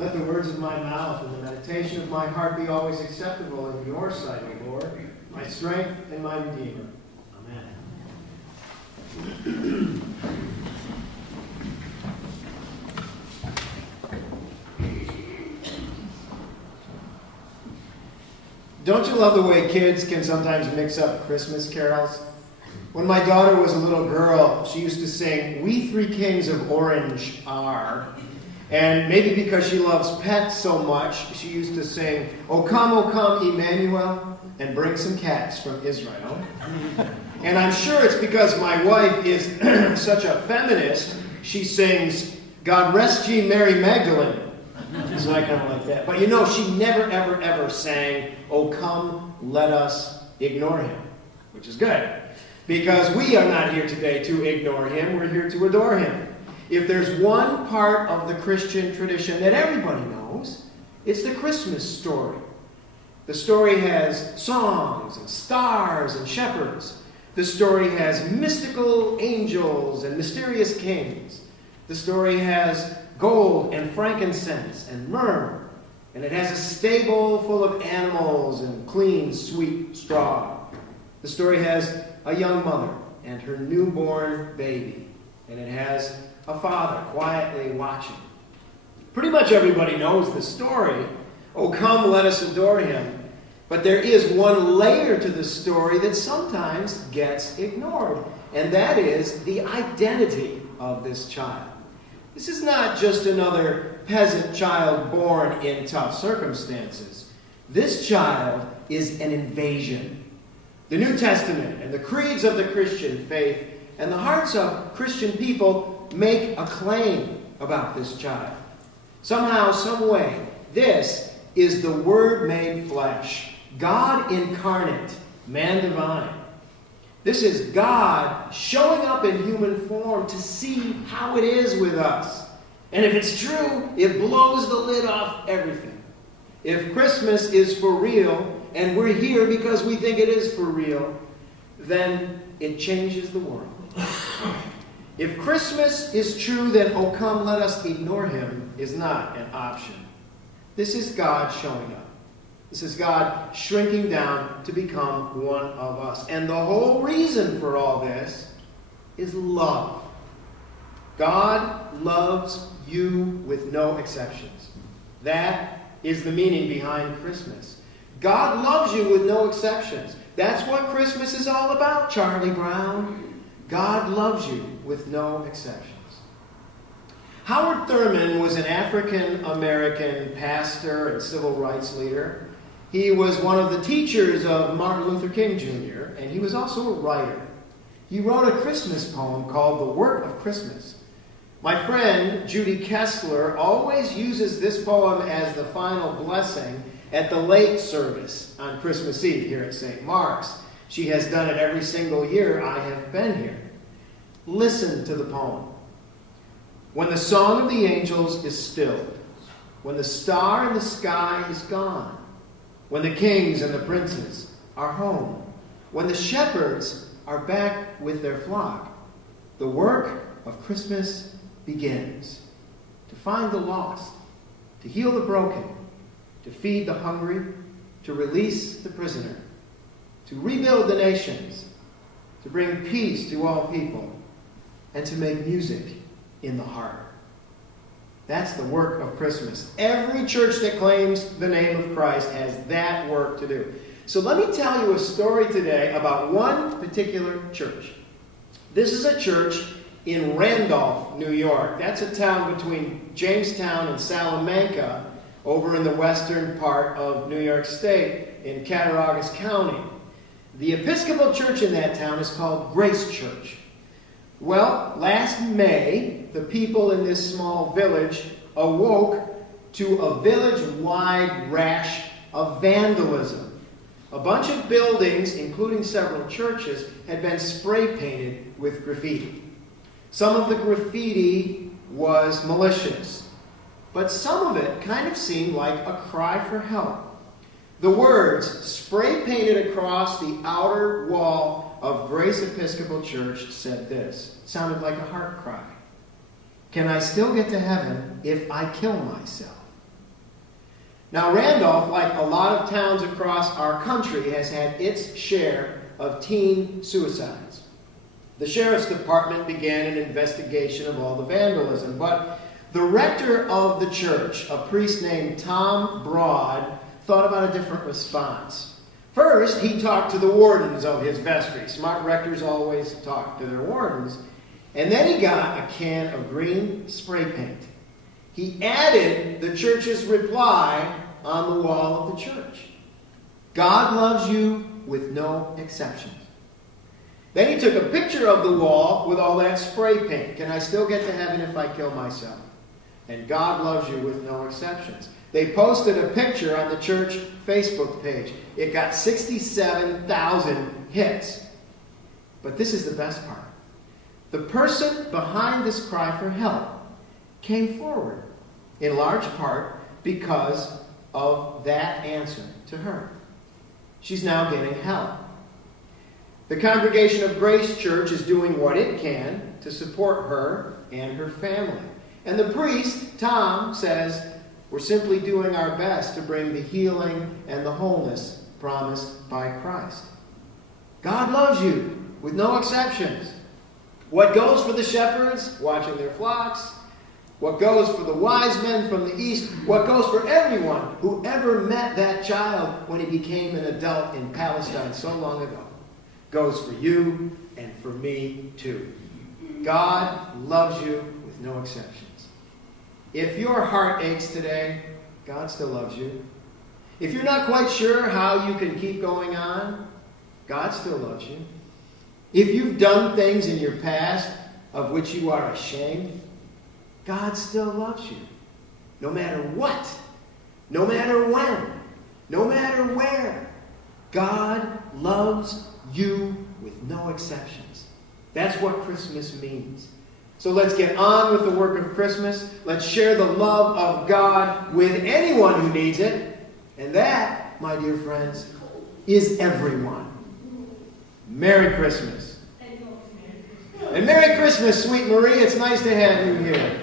Let the words of my mouth and the meditation of my heart be always acceptable in your sight, O Lord, my strength and my Redeemer. Amen. Don't you love the way kids can sometimes mix up Christmas carols? When my daughter was a little girl, she used to sing, "We Three Kings of Orange Are." And maybe because she loves pets so much, she used to sing, O come, Emmanuel, and bring some cats from Israel. And I'm sure it's because my wife is such a feminist, she sings, God rest ye Mary Magdalene. So I kind of like that. But you know, she never, ever sang, O come, let us ignore him. Which is good. Because we are not here today to ignore him, we're here to adore him. If there's one part of the Christian tradition that everybody knows, it's the Christmas story. The story has songs and stars and shepherds. The story has mystical angels and mysterious kings. The story has gold and frankincense and myrrh. And it has a stable full of animals and clean, sweet straw. The story has a young mother and her newborn baby. And it has a father quietly watching. Pretty much everybody knows the story. Oh, come, let us adore him. But there is one layer to the story that sometimes gets ignored. And that is the identity of this child. This is not just another peasant child born in tough circumstances. This child is an invasion. The New Testament and the creeds of the Christian faith and the hearts of Christian people make a claim about this child. Somehow, some way, this is the Word made flesh. God incarnate, man divine. This is God showing up in human form to see how it is with us. And if it's true, it blows the lid off everything. If Christmas is for real, and we're here because we think it is for real, then it changes the world. If Christmas is true, then oh come, let us ignore him is not an option. This is God showing up. This is God shrinking down to become one of us. And the whole reason for all this is love. God loves you with no exceptions. That is the meaning behind Christmas. God loves you with no exceptions. That's what Christmas is all about, Charlie Brown. God loves you with no exceptions. Howard Thurman was an African-American pastor and civil rights leader. He was one of the teachers of Martin Luther King Jr., and he was also a writer. He wrote a Christmas poem called The Work of Christmas. My friend, Judy Kessler, always uses this poem as the final blessing at the late service on Christmas Eve here at St. Mark's. She has done it every single year I have been here. Listen to the poem. When the song of the angels is stilled, when the star in the sky is gone, when the kings and the princes are home, when the shepherds are back with their flock, the work of Christmas begins. To find the lost, to heal the broken, to feed the hungry, to release the prisoner, to rebuild the nations, to bring peace to all people, and to make music in the heart. That's the work of Christmas. Every church that claims the name of Christ has that work to do. So let me tell you a story today about one particular church. This is a church in Randolph, New York. That's a town between Jamestown and Salamanca, over in the western part of New York State, in Cattaraugus County. The Episcopal Church in that town is called Grace Church. Well, last May, the people in this small village awoke to a village-wide rash of vandalism. A bunch of buildings, including several churches, had been spray-painted with graffiti. Some of the graffiti was malicious, but some of it kind of seemed like a cry for help. The words spray-painted across the outer wall of Grace Episcopal Church said this. It sounded like a heart cry. Can I still get to heaven if I kill myself? Now, Randolph, like a lot of towns across our country, has had its share of teen suicides. The sheriff's department began an investigation of all the vandalism, but the rector of the church, a priest named Tom Broad, thought about a different response. First, he talked to the wardens of his vestry. Smart rectors always talk to their wardens. And then he got a can of green spray paint. He added the church's reply on the wall of the church. God loves you with no exceptions. Then he took a picture of the wall with all that spray paint. Can I still get to heaven if I kill myself? And God loves you with no exceptions. They posted a picture on the church Facebook page. It got 67,000 hits. But this is the best part. The person behind this cry for help came forward, in large part because of that answer to her. She's now getting help. The Congregation of Grace Church is doing what it can to support her and her family. And the priest, Tom, says, we're simply doing our best to bring the healing and the wholeness promised by Christ. God loves you with no exceptions. What goes for the shepherds watching their flocks, what goes for the wise men from the east, what goes for everyone who ever met that child when he became an adult in Palestine so long ago, goes for you and for me too. God loves you with no exceptions. If your heart aches today, God still loves you. If you're not quite sure how you can keep going on, God still loves you. If you've done things in your past of which you are ashamed, God still loves you. No matter what, no matter when, no matter where, God loves you with no exceptions. That's what Christmas means. So let's get on with the work of Christmas. Let's share the love of God with anyone who needs it. And that, my dear friends, is everyone. Merry Christmas. And Merry Christmas, sweet Marie. It's nice to have you here.